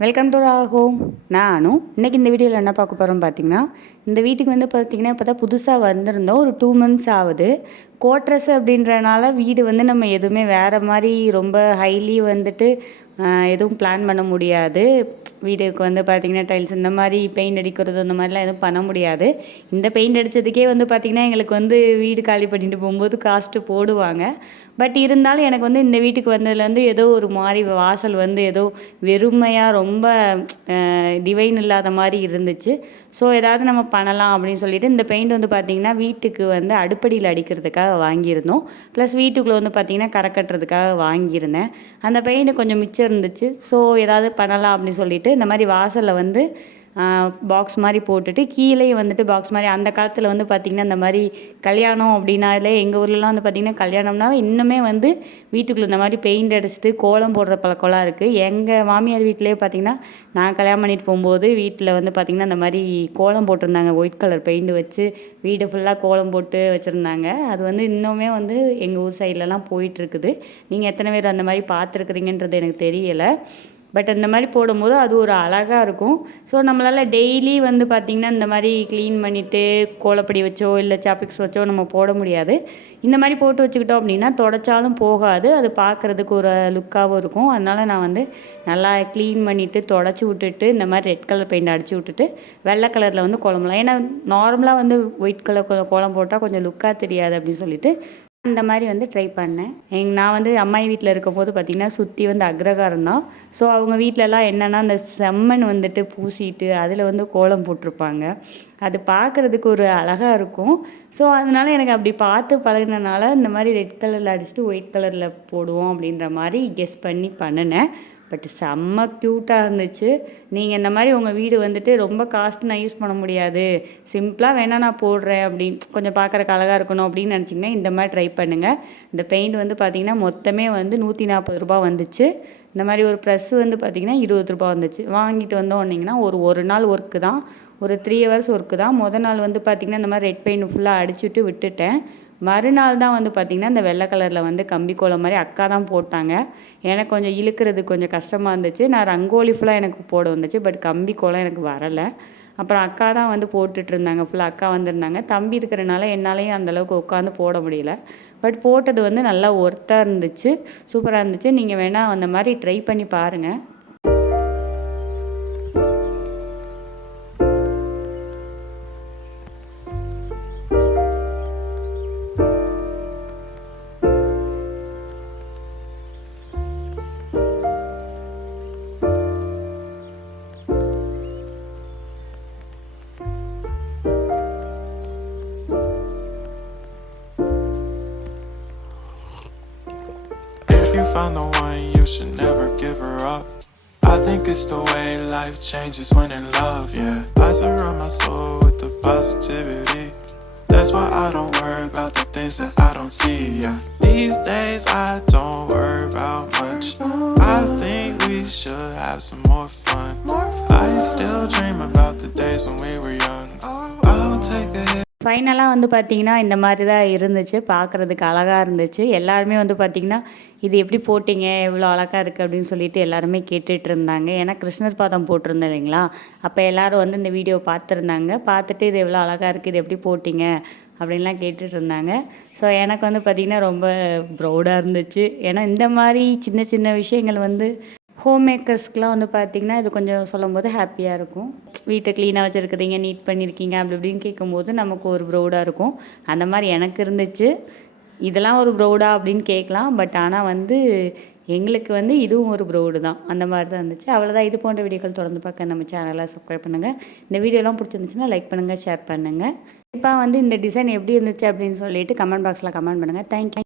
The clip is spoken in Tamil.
வெல்கம் டு ராகோ நானும் இன்றைக்கி இந்த வீடியோவில் என்ன பார்க்க போகிறோம் பார்த்தீங்கன்னா இந்த வீட்டுக்கு வந்து பார்த்தீங்கன்னா இப்போ தான் புதுசாக வந்திருந்தோம். ஒரு டூ மந்த்ஸ் ஆகுது. கோட்ரஸ் அப்படின்றனால வீடு வந்து நம்ம எதுவுமே வேறு மாதிரி ரொம்ப ஹைலி வந்துட்டு எதுவும் பிளான் பண்ண முடியாது. வீடுக்கு வந்து பார்த்திங்கன்னா டைல்ஸ் இந்த மாதிரி பெயிண்ட் அடிக்கிறது அந்த மாதிரிலாம் எதுவும் பண்ண முடியாது. இந்த பெயிண்ட் அடித்ததுக்கே வந்து பார்த்திங்கன்னா எங்களுக்கு வந்து வீடு காலி பண்ணிட்டு போகும்போது காஸ்ட்டு போடுவாங்க. பட் இருந்தாலும் எனக்கு வந்து இந்த வீட்டுக்கு வந்ததுலேருந்து ஏதோ ஒரு மாதிரி வாசல் வந்து ஏதோ வெறுமையாக ரொம்ப டிவைன் இல்லாத மாதிரி இருந்துச்சு. ஸோ ஏதாவது நம்ம பண்ணலாம் அப்படின்னு சொல்லிட்டு இந்த பெயிண்ட் வந்து பார்த்திங்கன்னா வீட்டுக்கு வந்து அடுப்படியில் அடிக்கிறதுக்காக வாங்கியிருந்தோம். ப்ளஸ் வீட்டுக்குள்ளே வந்து பார்த்திங்கன்னா கரை கட்டுறதுக்காக வாங்கியிருந்தேன். அந்த பெயிண்ட் கொஞ்சம் மிச்சம் இருந்துச்சு. ஸோ ஏதாவது பண்ணலாம் அப்படின்னு சொல்லிட்டு இந்த மாதிரி வாசலில் வந்து பாக்ஸ் மாதிரி போட்டுட்டு கீழே வந்துட்டு பாக்ஸ் மாதிரி அந்த காலத்தில் வந்து பார்த்திங்கன்னா இந்த மாதிரி கல்யாணம் அப்படின்னாலே எங்கள் ஊர்லலாம் வந்து பார்த்திங்கன்னா கல்யாணம்னா இன்னுமே வந்து வீட்டுக்குள்ளே இந்த மாதிரி பெயிண்ட் அடிச்சுட்டு கோலம் போடுற பழக்கம்லாம் இருக்குது எங்கள் மாமியார் வீட்டிலேயே பார்த்திங்கன்னா நான் கல்யாணம் பண்ணிட்டு போகும்போது வீட்டில் வந்து பார்த்திங்கன்னா இந்த மாதிரி கோலம் போட்டிருந்தாங்க. ஒயிட் கலர் பெயிண்ட் வச்சு வீடு ஃபுல்லாக கோலம் போட்டு வச்சுருந்தாங்க. அது வந்து இன்னுமே வந்து எங்கள் ஊர் சைட்லலாம் போயிட்டுருக்குது நீங்கள் எத்தனை பேர் அந்த மாதிரி பார்த்துருக்குறீங்கன்றது எனக்கு தெரியலை. பட் அந்த மாதிரி போடும்போது அது ஒரு அழகாக இருக்கும். ஸோ நம்மளால் டெய்லி வந்து பார்த்திங்கன்னா இந்த மாதிரி க்ளீன் பண்ணிவிட்டு கோலப்பொடி வச்சோ இல்லை சாப்பிக்ஸ் வச்சோ நம்ம போட முடியாது. இந்த மாதிரி போட்டு வச்சுக்கிட்டோம் அப்படின்னா தொடச்சாலும் போகாது. அது பார்க்குறதுக்கு ஒரு லுக்காகவும் இருக்கும். அதனால் நான் வந்து நல்லா க்ளீன் பண்ணிவிட்டு தொடச்சி விட்டுட்டு இந்த மாதிரி ரெட் கலர் பெயிண்ட் அடிச்சு விட்டுட்டு வெள்ளை கலரில் வந்து கோலம்லாம் ஏன்னா நார்மலாக வந்து ஒயிட் கலர் கோலம் போட்டால் கொஞ்சம் லுக்காக தெரியாது அப்படின்னு சொல்லிட்டு அந்த மாதிரி வந்து ட்ரை பண்ணேன். எங் நான் வந்து அம்மாயி வீட்டில் இருக்கும் போது பார்த்திங்கன்னா சுற்றி வந்து அக்ரகாரம் தான். ஸோ அவங்க வீட்டிலலாம் என்னென்னா அந்த செம்மண் வந்துட்டு பூசிட்டு அதில் வந்து கோலம் போட்டிருப்பாங்க. அது பார்க்குறதுக்கு ஒரு அழகாக இருக்கும். ஸோ அதனால் எனக்கு அப்படி பார்த்து பழகுனனால இந்த மாதிரி ரெட் கலரில் அடிச்சுட்டு ஒயிட் கலரில் போடுவோம் அப்படின்ற மாதிரி கெஸ் பண்ணி பண்ணினேன். பட் செம்ம க்யூட்டாக இருந்துச்சு. நீங்கள் இந்த மாதிரி உங்கள் வீடு வந்துட்டு ரொம்ப காஸ்ட் நான் யூஸ் பண்ண முடியாது. சிம்பிளாக வேணால் நான் போடுறேன் அப்படின்னு கொஞ்சம் பார்க்குறக்கு அழகாக இருக்கணும் அப்படின்னு நினச்சிங்கன்னா இந்த மாதிரி ட்ரை பண்ணுங்கள் இந்த பெயிண்ட் வந்து பார்த்திங்கன்னா மொத்தமே வந்து நூற்றி நாற்பது ரூபா வந்துச்சு. இந்த மாதிரி ஒரு ப்ரெஸ் வந்து பார்த்திங்கன்னா இருபது ரூபா வந்துச்சு. வாங்கிட்டு வந்தோம் வந்தீங்கன்னா ஒரு ஒரு நாள் ஒர்க்கு தான். ஒரு த்ரீ ஹவர்ஸ் ஒர்க்கு தான். முதல் நாள் வந்து பார்த்திங்கன்னா இந்த மாதிரி ரெட் பெயிண்ட் ஃபுல்லாக அடிச்சுட்டு விட்டுட்டேன். மறுநாள் தான் வந்து பார்த்திங்கன்னா இந்த வெள்ளை கலரில் வந்து கம்பி கோலம் மாதிரி அக்கா தான் போட்டாங்க. எனக்கு கொஞ்சம் இழுக்கிறது கொஞ்சம் கஷ்டமாக இருந்துச்சு. நான் ரங்கோலி ஃபுல்லாக எனக்கு போட வந்துச்சு. பட் கம்பி கோலம் எனக்கு வரலை. அப்புறம் அக்கா தான் வந்து போட்டுட்டு இருந்தாங்க. ஃபுல்லாக அக்கா வந்திருந்தாங்க. தம்பி இருக்கிறனால என்னாலையும் அந்தளவுக்கு உட்காந்து போட முடியல. பட் போட்டது வந்து நல்லா ஒர்த்தாக இருந்துச்சு. சூப்பராக இருந்துச்சு. நீங்கள் வேணால் அந்த மாதிரி ட்ரை பண்ணி பாருங்கள் found the one, you should never give her up. I think it's the way life changes when in love, yeah. I surround my soul with the positivity. That's why I don't worry about the things that I don't see, yeah. These days I don't worry about much. I think we should have some more fun. I still dream about the days when we were young. I'll take a hit. ஃபைனலாக வந்து பார்த்திங்கன்னா இந்த மாதிரி தான் இருந்துச்சு. பார்க்குறதுக்கு அழகாக இருந்துச்சு. எல்லாருமே வந்து பார்த்திங்கன்னா இது எப்படி போட்டிங்க? எவ்வளோ அழகாக இருக்குது அப்படின்னு சொல்லிட்டு எல்லாருமே கேட்டுட்டு இருந்தாங்க. ஏன்னா கிருஷ்ணர் பாதம் போட்டிருந்தேன் இல்லைங்களா? அப்போ எல்லாரும் வந்து இந்த வீடியோ பார்த்துருந்தாங்க. பார்த்துட்டு இது எவ்வளோ அழகாக இருக்குது இது எப்படி போட்டிங்க? அப்படின்லாம் கேட்டுட்டு இருந்தாங்க. ஸோ எனக்கு வந்து பார்த்திங்கன்னா ரொம்ப ப்ரௌடாக இருந்துச்சு. ஏன்னா இந்த மாதிரி சின்ன சின்ன விஷயங்கள் வந்து ஹோம் மேக்கர்ஸ்க்குலாம் வந்து பார்த்திங்கன்னா இது கொஞ்சம் சொல்லும்போது ஹாப்பியாக இருக்கும். வீட்டை க்ளீனாக வச்சுருக்குறீங்க நீட் பண்ணியிருக்கீங்க அப்படி இப்படின்னு கேட்கும்போது நமக்கு ஒரு ப்ரௌடாக இருக்கும். அந்த மாதிரி எனக்கு இருந்துச்சு. இதெல்லாம் ஒரு ப்ரௌடா அப்படின்னு கேட்கலாம். பட் ஆனால் வந்து எங்களுக்கு வந்து இதுவும் ஒரு ப்ரௌடு தான். அந்த மாதிரி தான் இருந்துச்சு. அவ்வளோதான் இது போன்ற வீடியோக்கள் தொடர்ந்து பார்க்க நம்ம சேனலை சப்ஸ்கிரைப் பண்ணுங்கள் இந்த வீடியோலாம் பிடிச்சிருந்துச்சுன்னா லைக் பண்ணுங்கள் ஷேர் பண்ணுங்கள் இப்போ வந்து இந்த டிசைன் எப்படி இருந்துச்சு அப்படின்னு சொல்லிட்டு கமெண்ட் பாக்ஸில் கமெண்ட் பண்ணுங்கள் தேங்க்யூ